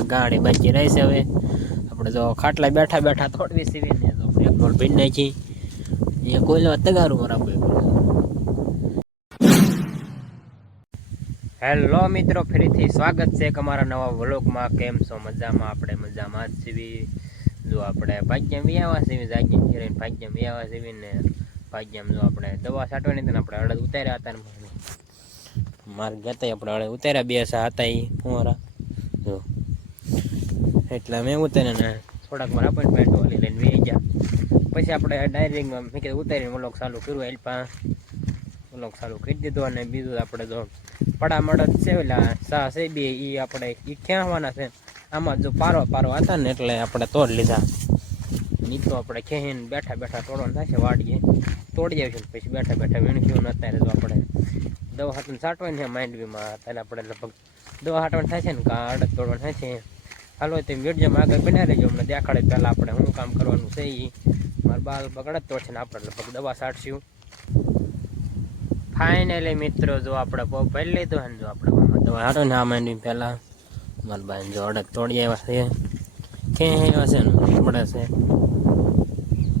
એક ગાડી બાકી રહેશે. હવે આપણે જો ખાટલા બેઠા બેઠા થોડવી સીવીને તો એક ડોલ ભીન નાખી એ કોઈલો તગારું બરાબર. હેલો મિત્રો, ફરીથી સ્વાગત છે અમારા નવા વ્લોગમાં. કેમ છો? મજામાં? આપણે મજામાં જ સીવી. જો આપણે ભાગ્યમ વ્યાવા સીવી જાગીને ફીરીને ભાગ્યમ વ્યાવા સીવીને ભાગ્યમ જો આપણે દવા છાંટવાની હતી ને આપણે અડદ ઉતાર્યા હતા ને મારે ગયા આપણે અડદ ઉતાર્યા બે સા હતા એ ફુવારા જો એટલે મેં ઉતાર્યા ને થોડાક વાર આપણને પેન્ટ વાલી લઈને વે ગયા. પછી આપણે ડાયરેક્ટ મેં કીધું ઉતારીને વ્લોગ ચાલુ કર્યું. એલપા વ્લોગ ચાલુ કરી દીધો. અને બીજું આપણે જો પડા મળદ છે ઓલા સા છે બે એ આપણે એ ખેંચવાના છે. આમાં જો પારો હતા ને એટલે આપણે તોડ લીધા. નહીં તો આપણે ખેંચીને બેઠા બેઠા તોડવાનું થશે. વાડીએ તોડી આવીશું પછી બેઠા બેઠા વીણખ્યું. અત્યારે તો આપણે દવા હાટને છાંટવાની છે માંડવીમાં. અત્યારે આપણે લગભગ દવા હાટવાનું થાય છે ને કાં અડદ તોડવાનું થાય છે. હાલો તો વિડીયોમાં આગળ બનાવી લેજો. અમને દેખાડે પહેલાં આપણે શું કામ કરવાનું છે. એ મારા બાલ બગડત તોડશે ને આપણે લગભગ દવા છાંટશું. ફાઇનલી મિત્રો જો આપણે પગ ભરી લીધો ને જો આપણે દવા હાટો ને આ માંડવી પહેલાં મારા બાઈને જો અડદ તોડી આવ્યા છે. ક્યાં આવ્યા છે ને પડે છે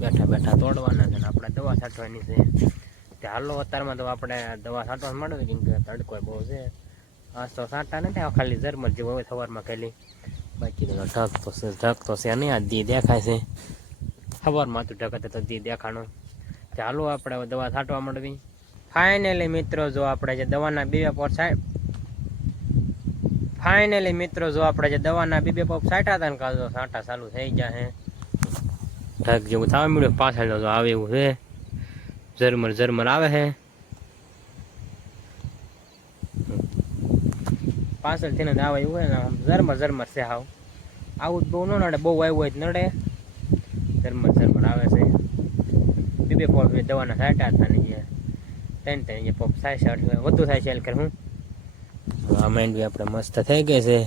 બેઠા બેઠા તોડવાના છે ને આપણે દવા છાંટવાની છે. તે હાલો અત્યારમાં તો આપણે દવા છાંટવા મળે કેમ કે તડકો બહુ છે. આ તો છાંટા નથી ખાલી ઝરમર જેવું હોય સવારમાં ખાલી. બાકી ઢક તો છે નહીં. આ દી દેખાય છે સવારમાં તો ઢક તો દી દેખાણો. ચાલો આપણે દવા છાંટવા મળવી. ફાઇનલી મિત્રો જો આપણે જે દવાના બીબે પોટ ફાઇનલી મિત્રો જો આપણે જે દવાના બીબે પોપ છાંટ્યા હતા ને કાલ છાંટા ચાલુ થઈ ગયા છે. ઢગ જેવું થવા મળ્યું પાછળ તો આવે એવું છે. ઝરમર આવે છે પાછળથી ને આવે એવું હોય ને ઝરમર છે. હાવ આવું જ બહુ ન નડે, બહુ આવ્યું હોય જ નડે. ઝરમર આવે છે. બીબે પોપ દવાના છાંટ્યા હતા ને ત્રણ પોપ થાય છે એટલે વધુ થાય છે. એટલે હું આ માંડવી આપણે મસ્ત થઈ ગઈ છે.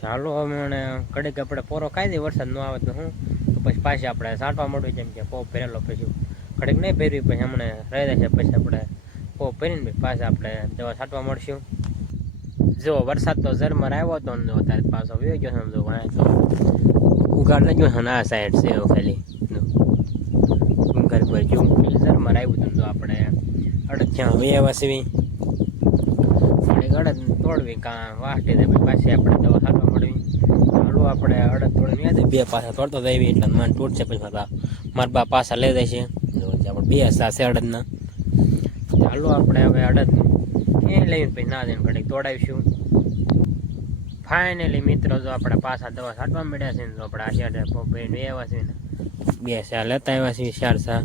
ચાલો હવે કડીક આપણે પોરો ખાઈ દઈએ. વરસાદ ન આવે તો હું તો પછી પાછી આપણે છાંટવા મળ્યું. જેમ કે પોપ ભરેલો પછી કડીક નહીં ભરવી પછી હમણાં રહી જાય છે. પછી આપણે પોપ ભરીને પાછા આપણે દવા છાંટવા મળશું. જો વરસાદ તો ઝરમર આવ્યો હતો ને અત્યારે પાછો વયો ગયો સમજો તો ઉગાડ લઈ ગયો ને આ સાઈડ છે એવો ખાલી ઉગાડ પર જો ઝરમર આવ્યું હતું. તો આપણે અડદ ક્યાં વયાવા સીવી અડદ તોડવી કાં વાટી દે પાછી આપણે દવા છાંટવા મળવી. ચાલો આપણે અડદ તોડીને યાદ બે પાછા તોડતો જઈએ એટલે મન તૂટશે. પછી મારા બા પાછા લઈ જાય છે. આપણે બે સાસે અડદના. ચાલો આપણે હવે અડદ એ લઈને પછી ના દઈને ઘડીક તોડાવીશું. ફાઇનલી મિત્રો જો આપણે પાછા દવા છાંટવા મળ્યા છે ને તો આપણે આ શેર ભરીને આવ્યા છે ને બે શા લેતા આવ્યા છીએ 4 સા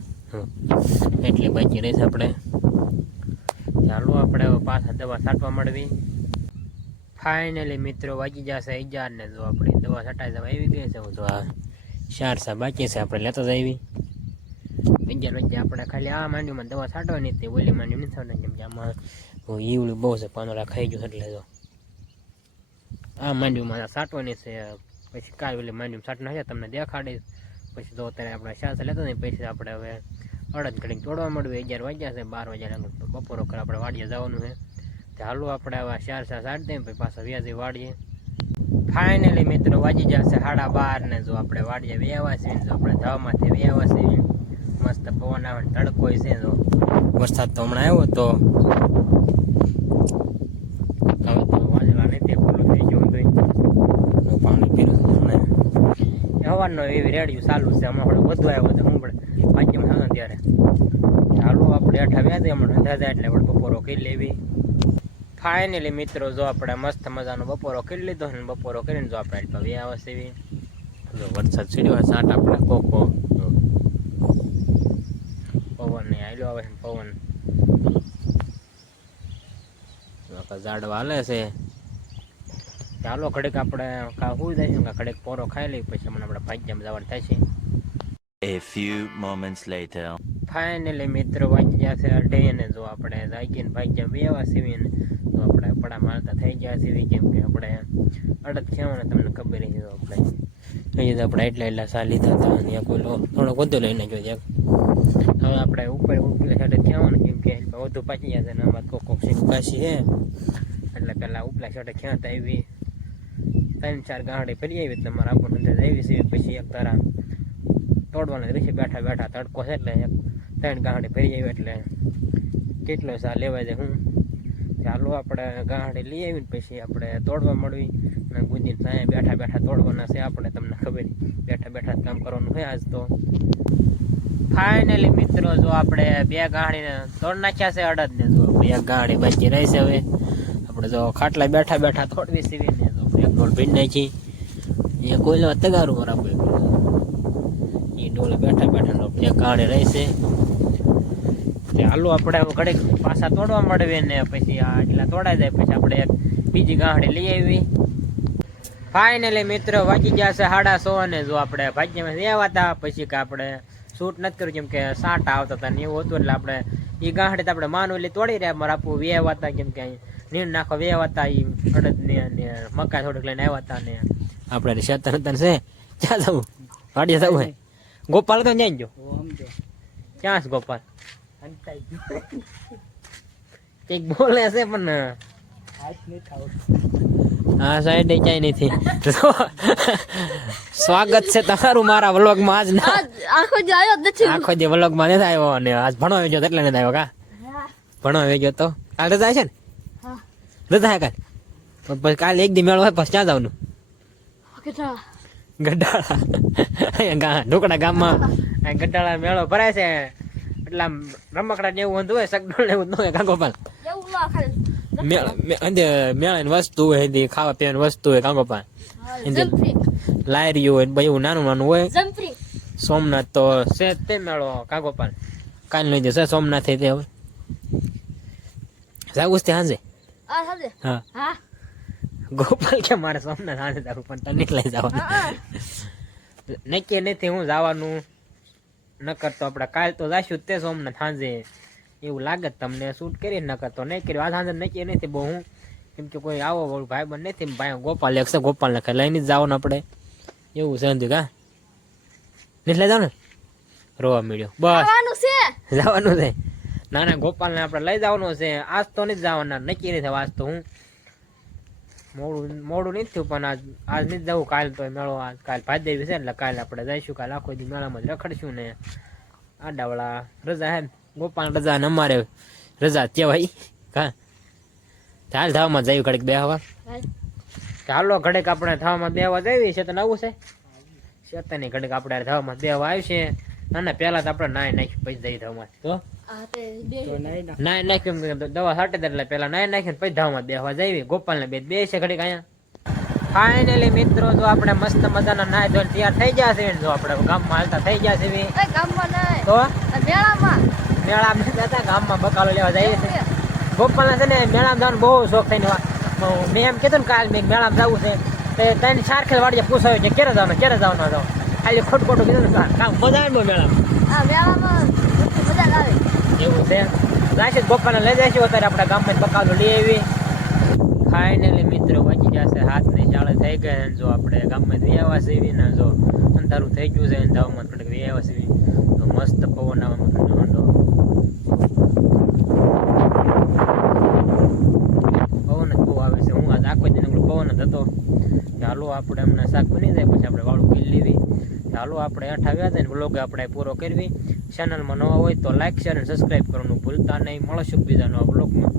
એટલે બાકી રહેશે આપણે. ચાલો આપણે હવે પાછા દવા છાંટવા મળવી. ફાઇનલી મિત્રો વાગી જશે 11 ને જો આપણે દવા છાંટાઈ દવા આવી ગઈ છે. તો આ 4 સા બાકી છે આપણે લેતા જ આવી. 11 વાગ્યા આપણે ખાલી આ માંડવીમાં દવા છાંટવાની હતી. ઓલી માંડવી નથી છાંટવાની કેમ કે આમાં ઈવડું બહુ છે. પાંદડા ખાઈ ગયું એટલે જો આ માંડવીમાં છાંટવાની છે. પછી કાલ ઓલી માંડવીમાં છાંટના છે તમને દેખાડીશ. પછી તો અત્યારે આપણે 4 સા લેતા નહીં. પછી આપણે હવે અડદ ઘડીક તોડવા મળ્યું. 11 વાગ્યા છે. 12 વાગ્યા લાગે બપોરો કરે આપણે વાડીએ જવાનું છે. તો હાલો આપણે આવા 4 સા છાંટી દઈએ પછી પાછા વ્યાજી વાડીએ. ફાઇનલી મિત્રો વાગી જશે 12:30 ને જો આપણે વાડીએ વ્યાવા છીએ. જો આપણે ધાવામાંથી વ્યાવા છીએ. મસ્ત પવન આવે ને તડકો છે. જો વરસાદ તો હમણાં આવ્યો તો હવે તો વાજલા નહીં તે ફૂલો થઈ ગયું હતું પાણી પીરું હમણાં હવાનો એવી રેડિયું ચાલુ છે. હમણાં વધુ આવ્યો તો હું પણ પાંચમાં હા ત્યારે ચાલો આપણે 8 વ્યાજે હમણાં અંદાજ એટલે આપણે બપોરો કરી લેવી. ફાઇનલી મિત્રો જો આપણે મસ્ત મજાનો બપોરો કરી લીધો ને બપોરો કરીને જો આપણે તો વ્યાવા સેવી. જો વરસાદ ચડ્યો સાટ આપણે કોકો પવન ને આયલો આવે છે. પવન ઝાડવા હાલે છે. ચાલો ઘડીક આપણે સુઈ જઈશું કે ઘડીક પોરો ખાઈ લઈ પછી હમણાં આપણે ભાગ્યમાં જવાનું થાય છે. A few moments later. Finally મિત્રો વાગી ગયા છે 2:30 ને જો આપણે જાગીને ભાગ્યમાં વ્યાવા સીવીને તો આપણે પડા મારતા થઈ ગયા સીવી. કેમ કે આપણે અડદ ખેવાના તમને ખબર છે. તો આપણે અહીંયા આપણે એટલા સા લીધા હતા અને થોડો વધુ લઈને જોઈએ. હવે આપણે ઉપર સાઈડે ખેવાના કેમ કે વધુ પાકી ગયા છે ને આમાં કોક પાછી છે એટલે પેલા ઉપલા છોટે ખેંચ આવી 3-4 ગાંઠે ફરી આવી એટલે મારા આપણને આવી છે. પછી એક તારા તોડવાના રહેશે બેઠા બેઠા તડકો છે એટલે 3 ગાંઠે ફરી આવી એટલે કેટલો સા લેવાય જાય હું ચાલો આપણે ગાંઠે લઈ આવીને પછી આપણે તોડવા મળવી અને ગુંજીને સાયા બેઠા બેઠા તોડવાના છે આપણે તમને ખબર બેઠા બેઠા જ કામ કરવાનું હોય આજ તો. ફાઇનલી મિત્રો જો આપણે 2 ગાંઠીને તોડ નાખ્યા છે અડદને જો 2 ગાંઠી બાકી રહેશે હવે આપણે જો ખાટલા બેઠા બેઠા તોડવી સીવીને જો એક ડોલ ભીન નાખી એ કોઈલો તગારું બરાબર એ ડોલ બેઠા બેઠા 2 ગાંઠી રહેશે. ચાલો આપણે ઘડીક પાછા તોડવા મળવે ને પછી આ એટલા તોડાઈ જાય પછી આપણે એક બીજી ગાંઠી લઈ આવી. ફાઇનલી મિત્રો વાગી ગયા છે 9:30 અને જો આપણે ભાગ્યમાં આવ્યા હતા પછી કે આપણે શૂટ નથી કર્યું કેમ કે સાટા આવતા હતા ને એવું હતું એટલે આપણે એ ગાંઠી આપણે માનુલી તોડી રહ્યા મારા આપું વેવા હતા કેમ કે નીણ નાખો વેવા હતા એ અડદને અને મકાઈ થોડીક લઈને આવ્યા હતા ને આપણે શેતર હતા છે ક્યાં જવું વાડીએ જવું હે ગોપાલ તો ત્યાં ગયો ક્યાં છે ગોપાલ કઈક બોલે છે પણ હા સાઈડ ક્યાંય નથી. સ્વાગત છે તમારું મારા વ્લોગમાં. આજ આખો જે વ્લોગમાં નથી આવ્યો અને આજ ભણવા ગયો એટલે નથી આવ્યો કા ભણવા ગયો તો કાલ રજા છે ને રજા હે કાલ પછી કાલે એક દી મેળો હોય પછી ક્યાં જવાનું ગઢાળા ઢોકડા ગામમાં ગઢાળા મેળો ભરાય છે એટલે આમ રમકડા ને એવું હોય સગડોળ ને એવું ન હોય કાંગોપાલ મેળાની વસ્તુ હોય ખાવા પીવાની વસ્તુ હોય કાંગોપાલ લાયરી હોય એવું નાનું નાનું હોય. સોમનાથ તો છે તે મેળો કાંગોપાલ કાલ લઈ જશે સોમનાથ તે હવે જાવું છે હાંજે હા ગોપાલ કે મારે સોમનાથ હાંજે જવું પણ તને લઈ જવાનું નક્કી નથી હું જવાનું નકર તો આપણે કાલ તો જઈશું તે સોમનાથ સાંજે એવું લાગે તમને શૂટ કરી નકર તો નહીં કર્યું. આ સાંજે નક્કી નથી બહુ હું કેમ કે કોઈ આવો વાળું ભાઈ બંધ નથી ભાઈ ગોપાલ એક છે ગોપાલ ને લઈને જ જવાનું આપણે એવું છે નથી કા નથી લઈ જાવ ને રોવા મળ્યો બસ જવાનું છે ના ના ગોપાલ ને આપણે લઈ જવાનું છે આજ તો નથી જવાના નક્કી નથી આજ તો હું મોડું નથી થયું પણ આજ નથી જવું કાલ તો મેળો કાલ ભાદેવી છે એટલે કાલે આપણે જઈશું કાલ આખો દી મેળામાં જ રખડશું ને આડાવાળા રજા હે ગોપાલ રજા ને અમારે રજા કહેવાય કા ચાલ ધાવામાં જઈએ ઘડીક બેહવા ચાલો ઘડીક આપણે ધાવામાં બેહવા જઈએ છે તો નવું છે શેતાની ઘડીક આપણે ધાવામાં બેહવા આવશે ના ના પેલા તો આપણે નાય નાખી પછી જઈ ધાવામાં તો નાય નાખ્યું દવા સાટે એટલે પેલા નાય નાખીને પછી ધાવામાં બેહવા જઈએ ગોપાલ ને બે છે ઘડીક અહીંયા. ફાઇનલી મિત્રો જો આપણે મસ્ત મજાના નાય ધોઈને તૈયાર થઈ ગયા છે જો આપણે ગામમાં હાલતા થઈ ગયા છે તો મેળામાં જતા ગામમાં બકાલો લેવા જઈએ છે. ગોપાલ છે ને મેળામાં જવાનું બહુ શોખ થઈને મેં એમ કીધું ને કાલ મેં મેળામાં જવું છે તે તને સારખેલ વાડીએ પૂછાયું છે ક્યારે જવાનું જાવ ખાલી ખોટું કીધું ને કામ મજા આવે મેળામાં એવું છે રાશિદ ગોપાલને લઈ જઈશું અત્યારે આપણા ગામમાં બકાલો લઈ આવી. ફાઇનલી મિત્રો વાંચી જશે 7:40 થઈ ગયા જો આપણે ગામમાં વ્યાવા સીવી ને જો અંધારું થઈ ગયું છે ધાવમાં થોડીક વ્યાવા સીવી તો મસ્ત પવન આવવામાં પવન જ બહુ આવે છે હું આજ આખો દિન પવન જ હતો. ચાલો આપણે હમણાં શાક બની જાય પછી આપણે વાળું પી લેવી. ચાલો આપણે 8 આવ્યા છે ને વ્લોગ આપણે પૂરો કરવી. ચેનલમાં નવા હોય તો લાઈક શેર અને સબસ્ક્રાઈબ કરવાનું ભૂલતા નહીં. મળશું બીજા નવા વ્લોગમાં.